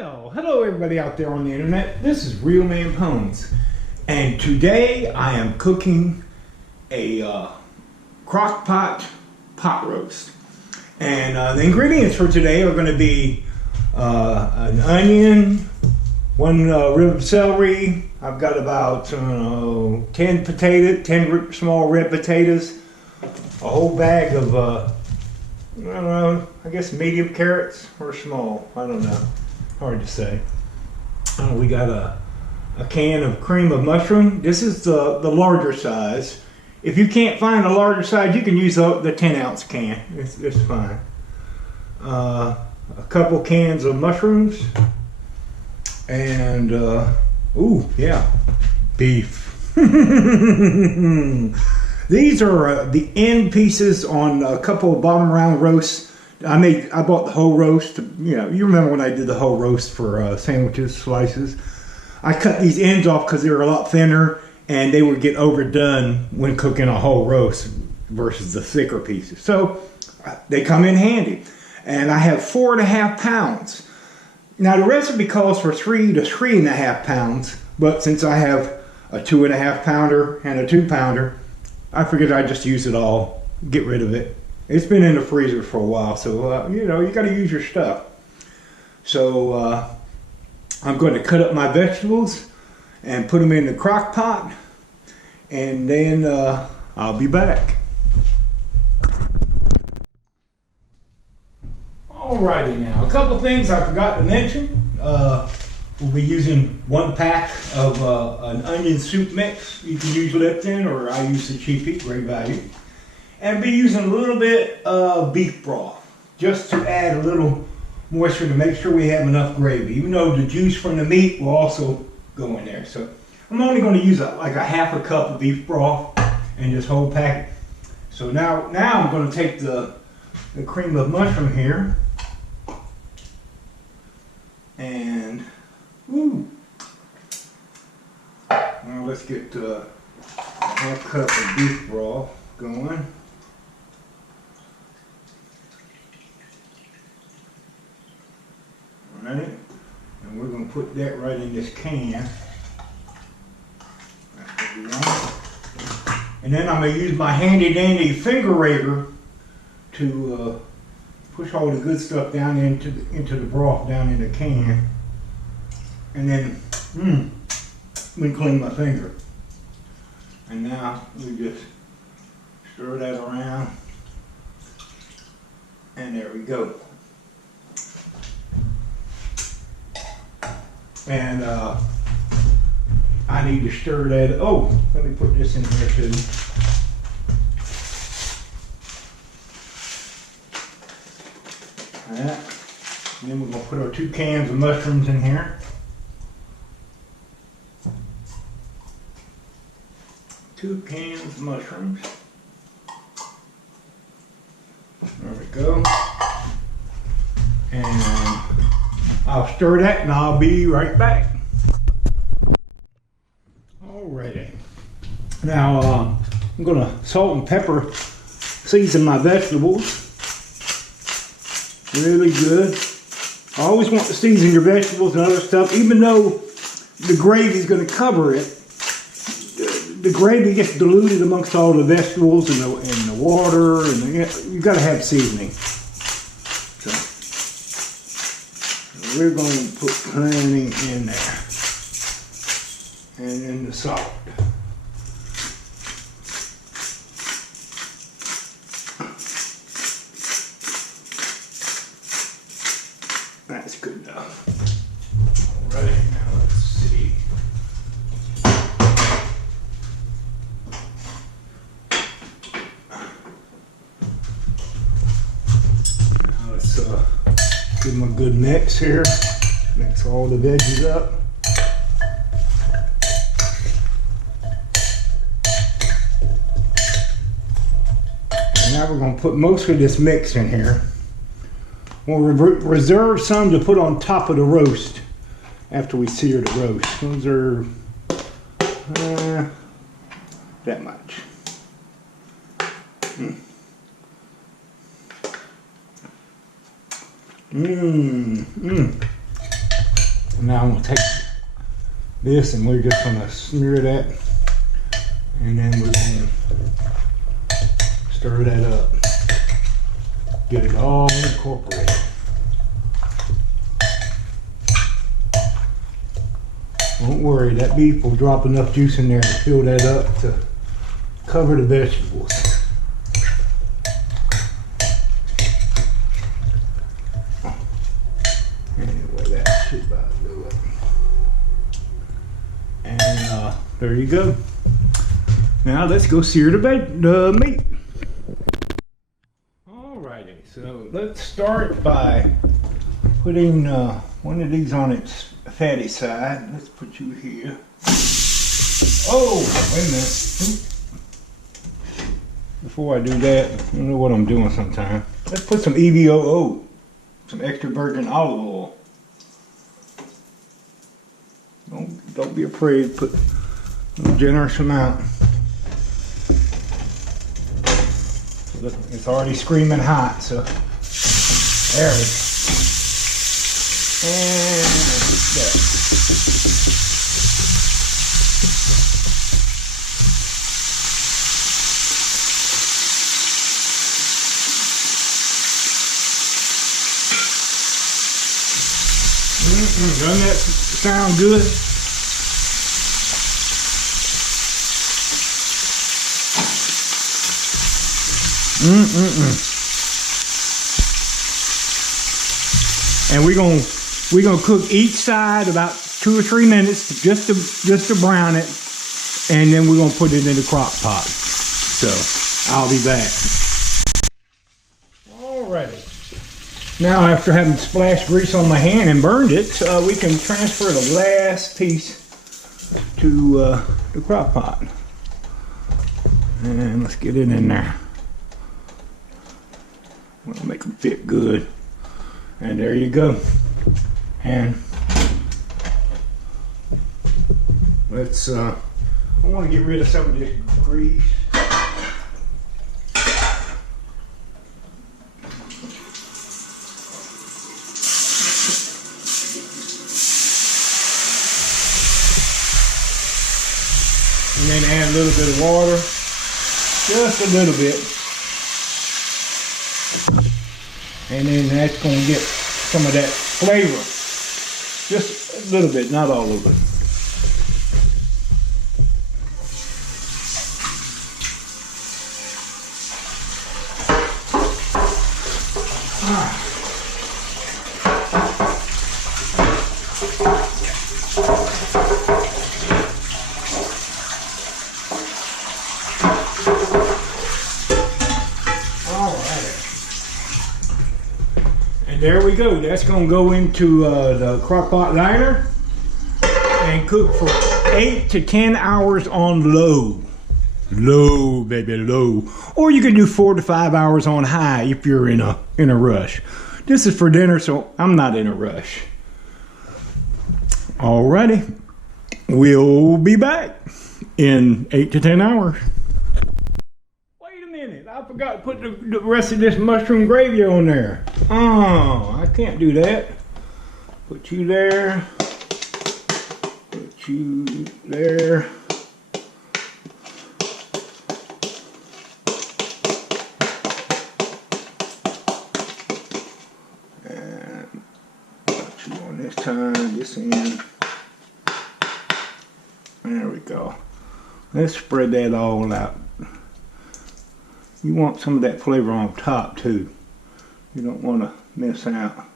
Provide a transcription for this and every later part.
Well, hello everybody out there on the internet. This is RealmanPwns, and today I am cooking a crock-pot pot roast. And the ingredients for today are going to be an onion, one rib of celery. I've got about 10 potatoes, 10 small red potatoes, a whole bag of I don't know, I guess medium carrots or small, I don't know. Hard to say. We got a can of cream of mushroom. This is the larger size. If you can't find a larger size, you can use the 10-ounce can. It's fine. A couple cans of mushrooms. And, ooh, yeah, beef. These are the end pieces on a couple of bottom round roasts. I bought the whole roast. You know, you remember when I did the whole roast for sandwiches, slices. I cut these ends off because they were a lot thinner and they would get overdone when cooking a whole roast versus the thicker pieces. So they come in handy. And I have 4.5 pounds. Now the recipe calls for 3 to 3.5 pounds, but since I have a 2.5 pounder and a 2 pounder, I figured I'd just use it all, get rid of it. It's been in the freezer for a while, so you know, you got to use your stuff. So I'm going to cut up my vegetables and put them in the crock pot, and then I'll be back. Alrighty now, a couple things I forgot to mention. We'll be using 1 pack of an onion soup mix. You can use Lipton, or I use the cheapie, great value. And be using a little bit of beef broth, just to add a little moisture to make sure we have enough gravy. Even though the juice from the meat will also go in there. So I'm only going to use like a half a cup of beef broth in this whole packet. So now I'm going to take the cream of mushroom here. And, woo. Now let's get a half cup of beef broth going. Alright, and we're going to put that right in this can. That's what we want. And then I'm going to use my handy dandy finger raider to push all the good stuff down into the broth down in the can. And then, let me clean my finger. And now we just stir that around. And there we go. And I need to stir that. Oh, let me put this in here too. Alright. And then we're going to put our 2 cans of mushrooms in here. 2 cans of mushrooms. There we go. And I'll stir that and I'll be right back. Alrighty. Now I'm going to salt and pepper season my vegetables. Really good. I always want to season your vegetables and other stuff, even though the gravy is going to cover it. The gravy gets diluted amongst all the vegetables and the water, and you got to have seasoning. So we're going to put plenty in there, and then the salt. That's good enough. All right, now let's see. Now let's give them a good mix here. Mix all the veggies up. And now we're going to put most of this mix in here. We'll reserve some to put on top of the roast after we sear the roast. Those are that much. Now I'm gonna take this and we're just gonna smear that, and then we're gonna stir that up. Get it all incorporated. Don't worry, that beef will drop enough juice in there to fill that up to cover the vegetables. Anyway, that should about do it. And there you go. Now let's go sear the meat. Alrighty, so let's start by putting one of these on its fatty side. Let's put you here. Oh, wait a minute. Before I do that, I don't know what I'm doing sometimes. Let's put some EVOO, some extra virgin olive oil. Don't be afraid, put a generous amount. Look, it's already screaming hot, so there we go. And that. Doesn't that sound good? And we're gonna cook each side about 2 or 3 minutes just to brown it, and then we're gonna put it in the crock pot. So I'll be back. Alrighty. Now, after having splashed grease on my hand and burned it, we can transfer the last piece to the crock pot. And let's get it in there. We'll make them fit good. And there you go. And let's, I want to get rid of some of this grease. And then add a little bit of water, just a little bit. And then that's going to get some of that flavor. Just a little bit, not all of it. And there we go. That's going to go into the CrockPot liner and cook for 8 to 10 hours on low. Low, baby, low. Or you can do 4 to 5 hours on high if you're in a rush. This is for dinner, so I'm not in a rush. Alrighty. We'll be back in 8 to 10 hours. Wait a minute. I forgot to put the rest of this mushroom gravy on there. Oh, I can't do that. Put you there. Put you there. And put you on this time, this end. There we go. Let's spread that all out. You want some of that flavor on top too. You don't want to miss out.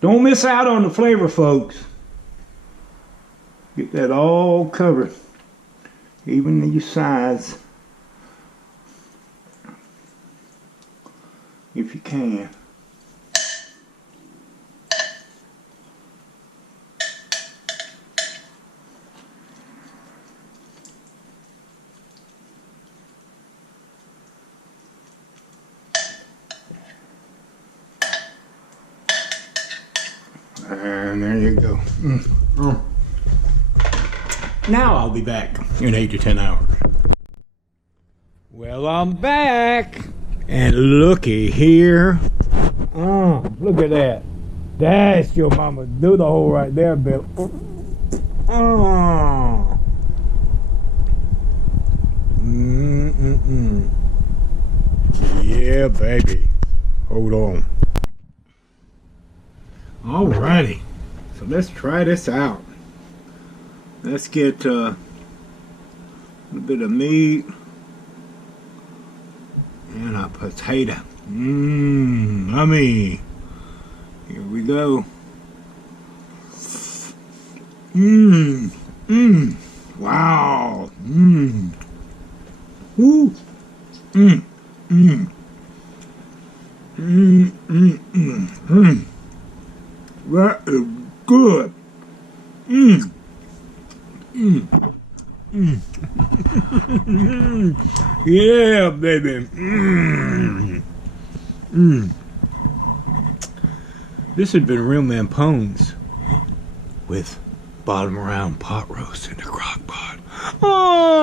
Don't miss out on the flavor, folks. Get that all covered. Even these sides. If you can. And there you go. Now I'll be back in 8 to 10 hours. Well, I'm back. And looky here. Oh, look at that. That's your mama. Do the hole right there, Bill. Oh. Yeah, baby. Hold on. Alrighty. So let's try this out. Let's get a bit of meat and a potato. Yummy. Here we go. Wow. Woo. That is good. Yeah, baby. This has been RealmanPwns with bottom round pot roast in the crock pot. Oh!